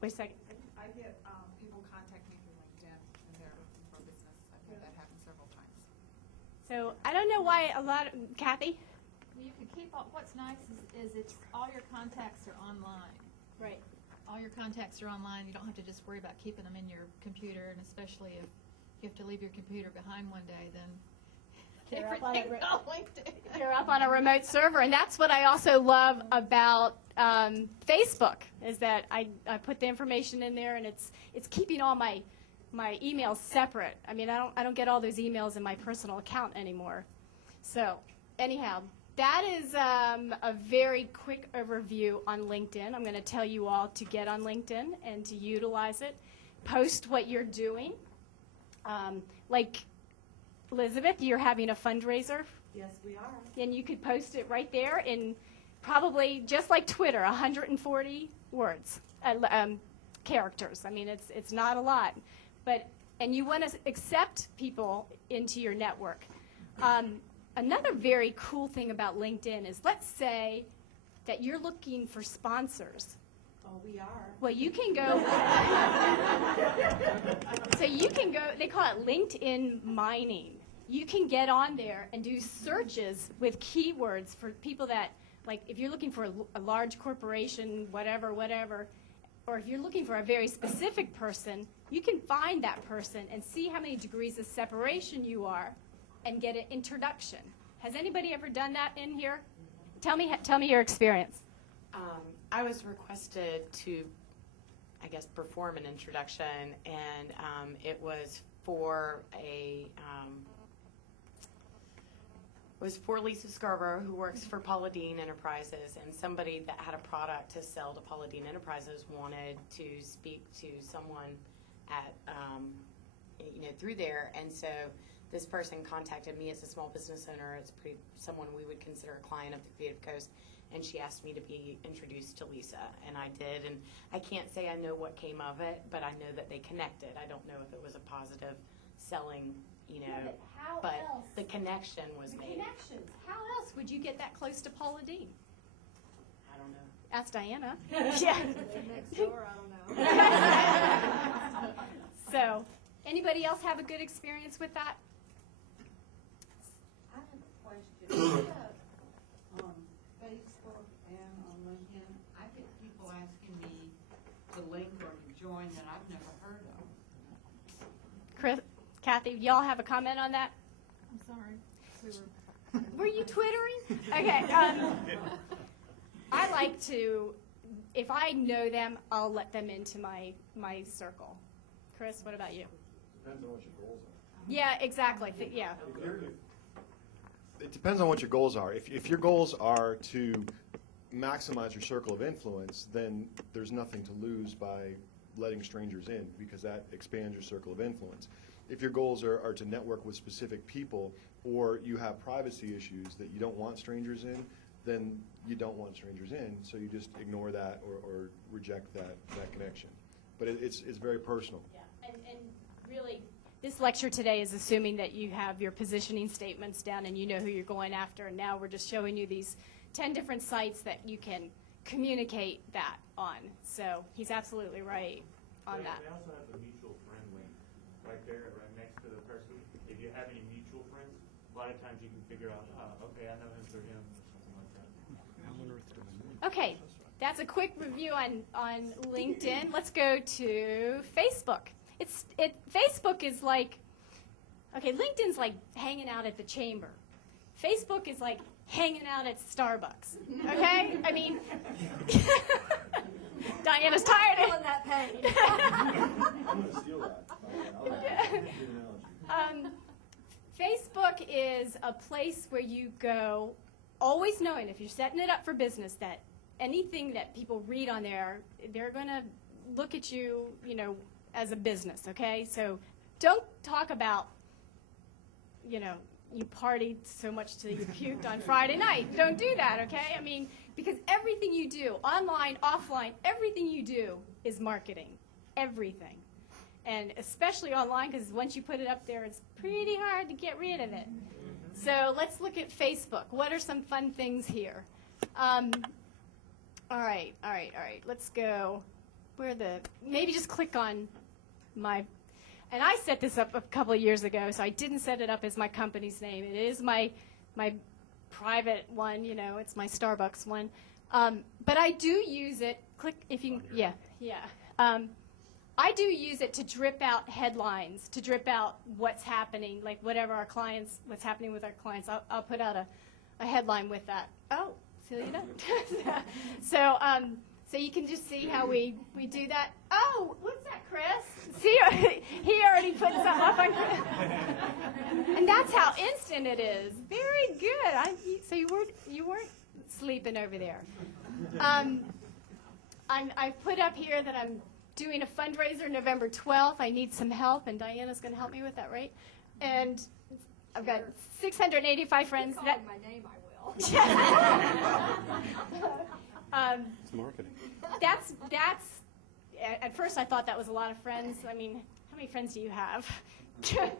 Wait a second. I get people contact me through LinkedIn and they're looking for business. I've had that happen several times. So I don't know why a lot of, Kathy? Well, you can keep all, what's nice is it's all your contacts are online. Right. All your contacts are online. You don't have to just worry about keeping them in your computer, and especially if you have to leave your computer behind one day, then They're up on a everything's on LinkedIn. You're up on a remote server, and that's what I also love about Facebook, is that I put the information in there, and it's keeping all my emails separate. I mean, I don't get all those emails in my personal account anymore. So anyhow, that is a very quick overview on LinkedIn. I'm going to tell you all to get on LinkedIn and to utilize it. Post what you're doing. Like Elizabeth, you're having a fundraiser. Yes, we are. And you could post it right there in probably, just like Twitter, 140 words, characters. I mean, it's not a lot. And you want to accept people into your network. Another very cool thing about LinkedIn is, let's say that you're looking for sponsors. Oh, we are. Well, you can go, so you can go, they call it LinkedIn mining. You can get on there and do searches with keywords for people that, like if you're looking for a large corporation, whatever, or if you're looking for a very specific person, you can find that person and see how many degrees of separation you are and get an introduction. Has anybody ever done that in here? Tell me your experience. I was requested to, I guess, perform an introduction, and it was for Lisa Scarborough, who works for Paula Deen Enterprises, and somebody that had a product to sell to Paula Deen Enterprises wanted to speak to someone at, through there, and so this person contacted me as a small business owner. It's someone we would consider a client of the Creative Coast, and she asked me to be introduced to Lisa, and I did. And I can't say I know what came of it, but I know that they connected. I don't know if it was a positive selling, but else? the connection was made. Connections. How else would you get that close to Paula Deen? I don't know. Ask Diana. Yeah. Next door, I don't know. So, anybody else have a good experience with that? I have a question. On Facebook and on LinkedIn, I get people asking me to link or to join that I've never heard of. Chris, Kathy, y'all have a comment on that? I'm sorry. Were you Twittering? Okay. I like to, if I know them, I'll let them into my circle. Chris, what about you? Depends on what your goals are. Yeah, exactly. Yeah. It depends on what your goals are. If your goals are to maximize your circle of influence, then there's nothing to lose by letting strangers in, because that expands your circle of influence. If your goals are to network with specific people, or you have privacy issues that you don't want strangers in, then you don't want strangers in, so you just ignore that or reject that connection. But it's very personal. Yeah. And really, this lecture today is assuming that you have your positioning statements down and you know who you're going after, and now we're just showing you these 10 different sites that you can communicate that on. So he's absolutely right on that. They also have the mutual friend link right there, right next to the person. If you have any mutual friends, a lot of times you can figure out, okay, I know him through him, or something like that. Okay, that's a quick review on LinkedIn. Let's go to Facebook. Facebook is like, okay, LinkedIn's like hanging out at the chamber. Facebook is like hanging out at Starbucks. Okay? I mean, Diana's tired of Feeling that pain. I'm going to steal that. I like that. Good analogy. Facebook is a place where you go, always knowing if you're setting it up for business that anything that people read on there, they're going to look at you, as a business, okay? So don't talk about, you partied so much till you puked on Friday night. Don't do that, okay? I mean, because everything you do, online, offline, everything you do is marketing. Everything. And especially online, because once you put it up there, it's pretty hard to get rid of it. So let's look at Facebook. What are some fun things here? All right. Let's go. maybe just click on my, and I set this up a couple of years ago, so I didn't set it up as my company's name. It is my private one, it's my Starbucks one. But I do use it, I do use it to drip out headlines, to drip out what's happening, like what's happening with our clients. I'll put out a headline with that. Oh, Celia done. So you can just see how we do that. Oh, what's that, Chris? See, he already put something up on Chris. And that's how instant it is. Very good. So you weren't sleeping over there. I've put up here that I'm doing a fundraiser November 12th. I need some help, and Diana's going to help me with that, right? And I've got 685 friends. Call my name, I will. It's marketing. That's. At first, I thought that was a lot of friends. I mean, how many friends do you have? About 100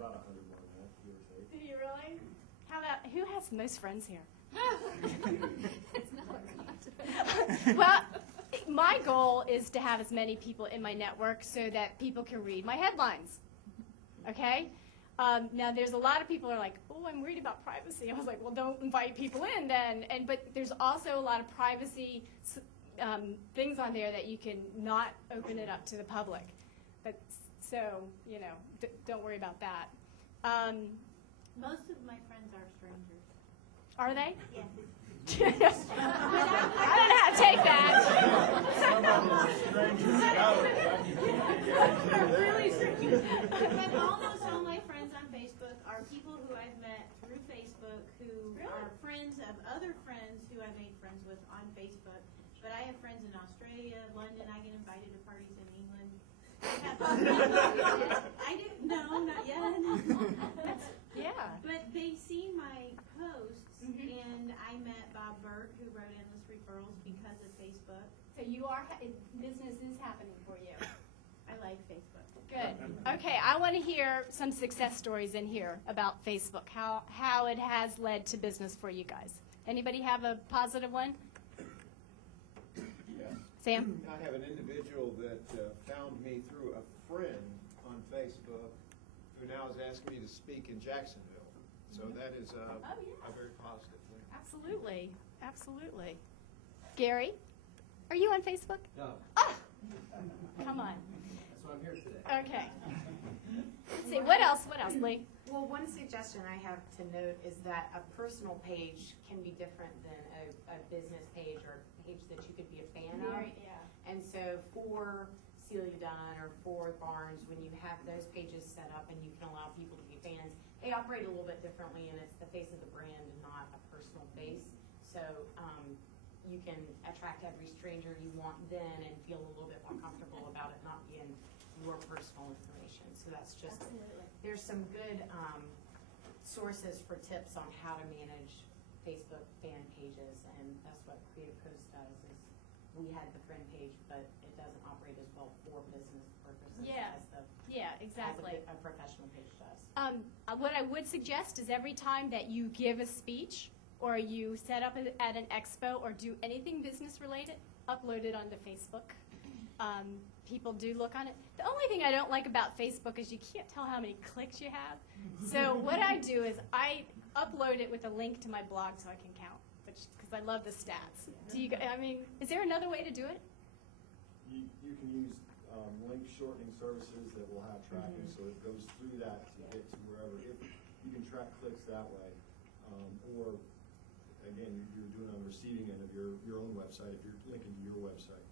more than that, give or take. Do you really? Who has the most friends here? It's not a contest. Well, my goal is to have as many people in my network so that people can read my headlines. Okay? Now, there's a lot of people who are like, oh, I'm worried about privacy. I was like, well, don't invite people in then. But there's also a lot of privacy things on there that you can not open it up to the public. But so, don't worry about that. Most of my friends are strangers. Are they? Yes. I don't know how to take that. Really strange. But almost all my friends on Facebook are people who I've met through Facebook who are friends of other friends who I made friends with on Facebook. But I have friends in Australia, London. I get invited to parties in England. I do. No, not yet. Yeah. But they've seen my posts, and I met Bob Burke, who wrote Endless Referrals, because of Facebook. So business is happening for you. I like Facebook. Good. Okay, I want to hear some success stories in here about Facebook, how it has led to business for you guys. Anybody have a positive one? Yeah. Sam? I have an individual that found me through a friend on Facebook who now is asking me to speak in Jacksonville. So that is a very positive thing. Absolutely. Absolutely. Gary, are you on Facebook? No. Oh! Come on. That's why I'm here today. Okay. Let's see, what else, Lee? Well, one suggestion I have to note is that a personal page can be different than a business page or a page that you could be a fan of. Yeah. And so for Celia Dunn or for Barnes, when you have those pages set up and you can allow people to be fans, they operate a little bit differently, and it's the face of the brand and not a personal face. So you can attract every stranger you want then and feel a little bit more comfortable about it not being your personal information. So that's just, there's some good sources for tips on how to manage Facebook fan pages, and that's what Creative Coast does. Is we had the friend page, but it doesn't operate as well for business purposes exactly. as a professional page does. What I would suggest is every time that you give a speech or you set up at an expo or do anything business related, upload it onto Facebook. People do look on it. The only thing I don't like about Facebook is you can't tell how many clicks you have. So what I do is I upload it with a link to my blog so I can count, because I love the stats. Is there another way to do it? You can use link shortening services that will have tracking, so it goes through that to get to wherever. If you can track clicks that way, or again, you're doing it on the receiving end of your own website if you're linking to your website.